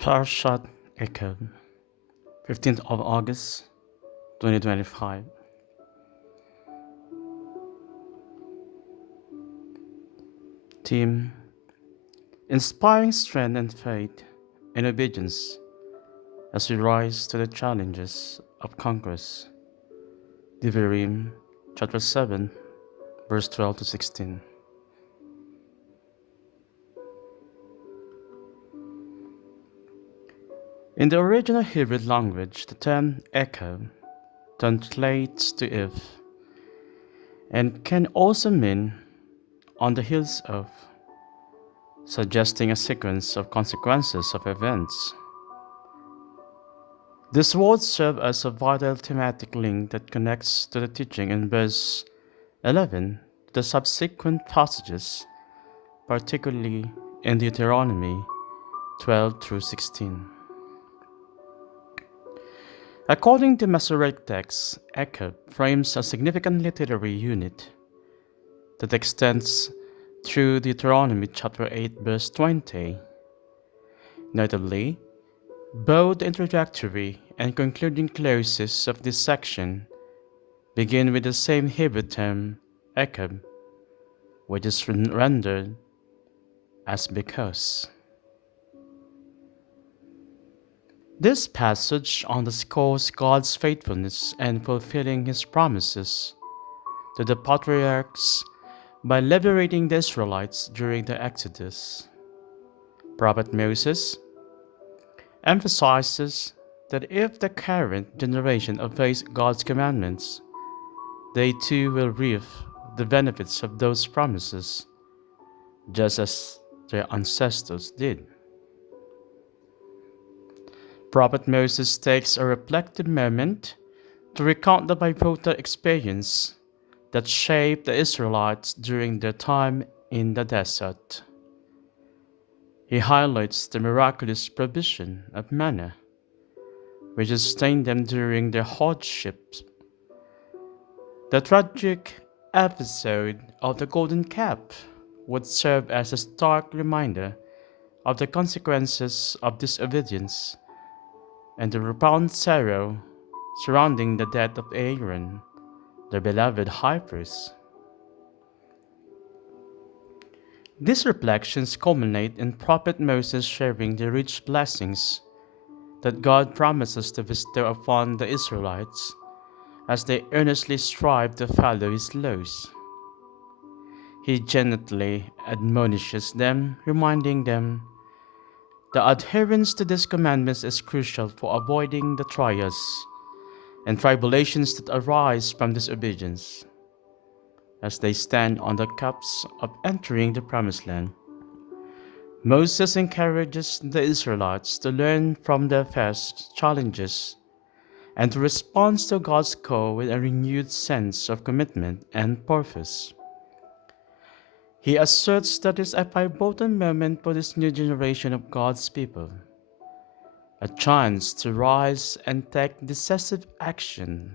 Parashat Eikev, 15th of August, 2025. Theme: Inspiring strength and faith in obedience as we rise to the challenges of conquest. Devarim, chapter 7, verse 12 to 16. In the original Hebrew language, the term Eikev translates to if and can also mean on the heels of, suggesting a sequence of consequences of events. These words serve as a vital thematic link that connects to the teaching in verse 11 to the subsequent passages, particularly in Deuteronomy 12 through 16. According to Masoretic texts, Eikev frames a significant literary unit that extends through Deuteronomy chapter 8 verse 20. Notably, both the introductory and concluding clauses of this section begin with the same Hebrew term, Eikev, which is rendered as because. This passage underscores God's faithfulness and fulfilling His promises to the patriarchs by liberating the Israelites during the Exodus. Prophet Moses emphasizes that if the current generation obeys God's commandments, they too will reap the benefits of those promises, just as their ancestors did. Prophet Moses takes a reflective moment to recount the pivotal experience that shaped the Israelites during their time in the desert. He highlights the miraculous provision of manna, which sustained them during their hardships. The tragic episode of the golden calf would serve as a stark reminder of the consequences of disobedience and the profound sorrow surrounding the death of Aaron, their beloved high priest. These reflections culminate in Prophet Moses sharing the rich blessings that God promises to bestow upon the Israelites as they earnestly strive to follow His laws. He gently admonishes them, reminding them that adherence to these commandments is crucial for avoiding the trials and tribulations that arise from disobedience. As they stand on the cusp of entering the Promised Land, Moses encourages the Israelites to learn from their past challenges and to respond to God's call with a renewed sense of commitment and purpose. He asserts that it is a pivotal moment for this new generation of God's people, a chance to rise and take decisive action.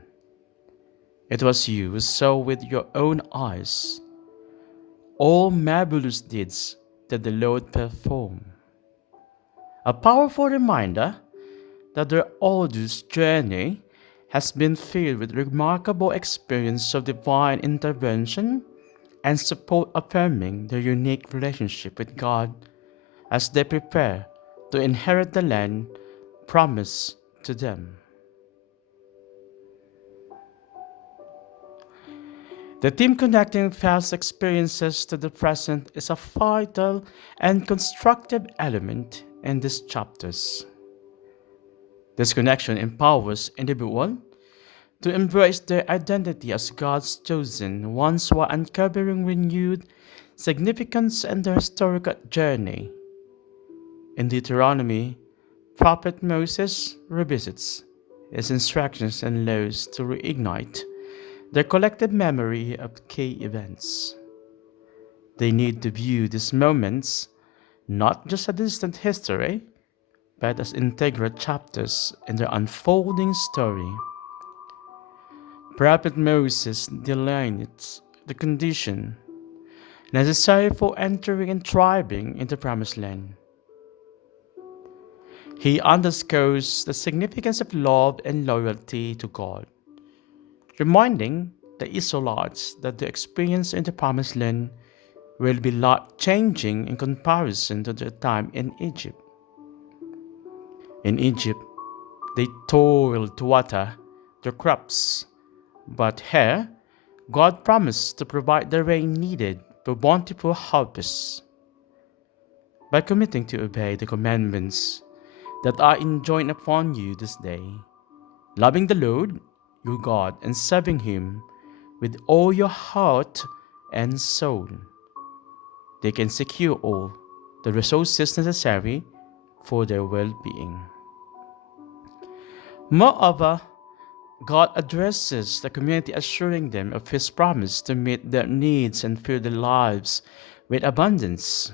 It was you who saw with your own eyes all marvelous deeds that the Lord performed. A powerful reminder that their arduous journey has been filled with remarkable experience of divine intervention and support, affirming their unique relationship with God as they prepare to inherit the land promised to them. The theme connecting past experiences to the present is a vital and constructive element in these chapters. This connection empowers individuals to embrace their identity as God's chosen ones while uncovering renewed significance in their historical journey. In Deuteronomy, Prophet Moses revisits his instructions and laws to reignite their collective memory of key events. They need to view these moments not just as distant history, but as integral chapters in their unfolding story. Prophet Moses delineates the condition necessary for entering and thriving in the Promised Land. He underscores the significance of love and loyalty to God, reminding the Israelites that the experience in the Promised Land will be life-changing in comparison to their time in Egypt. In Egypt, they toiled to water their crops, but here, God promised to provide the rain needed for bountiful harvests. By committing to obey the commandments that are enjoined upon you this day, loving the Lord your God and serving Him with all your heart and soul, they can secure all the resources necessary for their well-being. Moreover, God addresses the community, assuring them of His promise to meet their needs and fill their lives with abundance.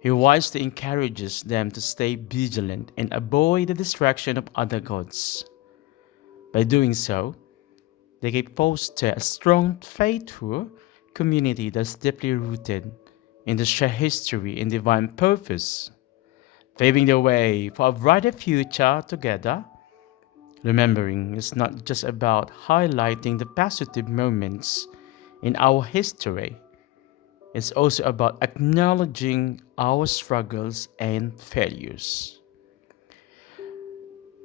He wisely encourages them to stay vigilant and avoid the distraction of other gods. By doing so, they can foster a strong, faithful community that's deeply rooted in the shared history and divine purpose, paving the way for a brighter future together. Remembering is not just about highlighting the positive moments in our history, it's also about acknowledging our struggles and failures.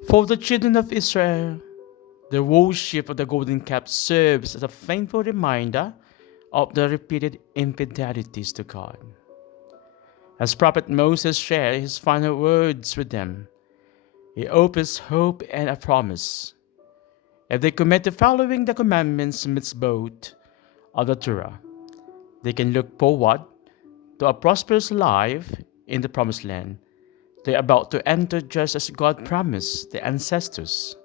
For the children of Israel, the worship of the golden calf serves as a painful reminder of the repeated infidelities to God. As Prophet Moses shared his final words with them, he offers hope and a promise. If they commit to following the commandments and mitzvot of the Torah, they can look forward to a prosperous life in the promised land they are about to enter, just as God promised their ancestors.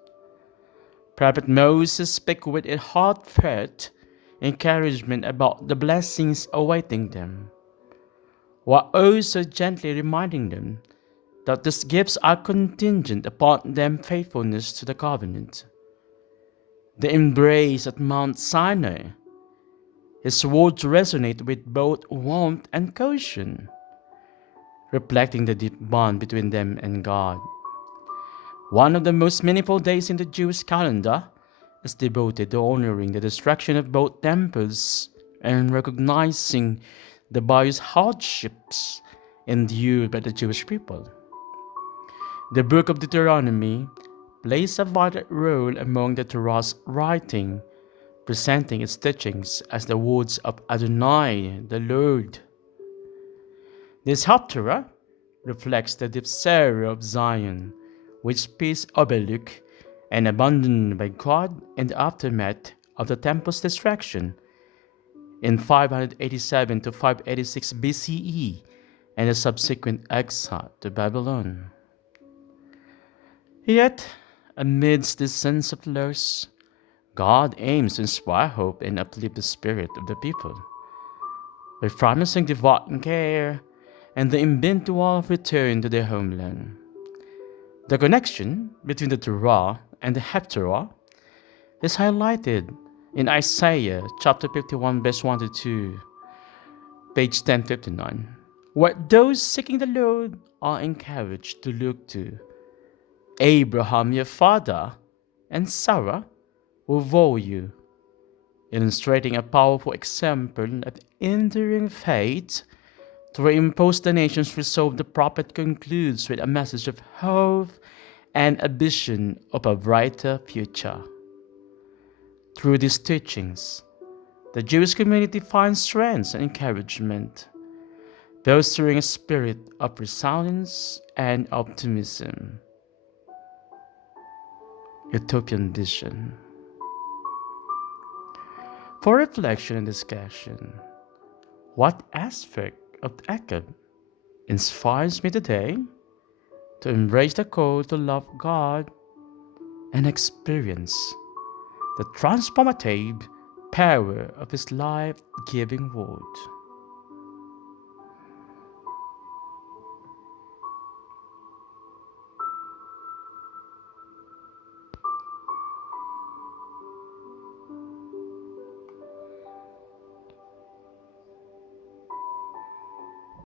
Prophet Moses speaks with a heartfelt encouragement about the blessings awaiting them, while also gently reminding them that these gifts are contingent upon their faithfulness to the covenant. The embrace at Mount Sinai, his words resonate with both warmth and caution, reflecting the deep bond between them and God. One of the most meaningful days in the Jewish calendar is devoted to honoring the destruction of both temples and recognizing the various hardships endured by the Jewish people. The book of Deuteronomy plays a vital role among the Torah's writing, presenting its teachings as the words of Adonai, the Lord. This Haftarah reflects the deep sorrow of Zion, which peace overlooked and abandoned by God in the aftermath of the temple's destruction in 587 to 586 BCE and the subsequent exile to Babylon. Yet, amidst this sense of loss, God aims to inspire hope and uplift the spirit of the people by promising divine care and the eventual return to their homeland. The connection between the Torah and the Haftarah is highlighted in Isaiah chapter 51 verse 1 to 2, page 1059, where those seeking the Lord are encouraged to look to Abraham your father and Sarah who bore you, illustrating a powerful example of enduring faith. To reimpose the nations resolve, the prophet concludes with a message of hope and a vision of a brighter future. Through these teachings, the Jewish community finds strength and encouragement, fostering a spirit of resilience and optimism. Utopian vision. For reflection and discussion, what aspect of Eikev inspires me today to embrace the call to love God and experience the transformative power of His life-giving word?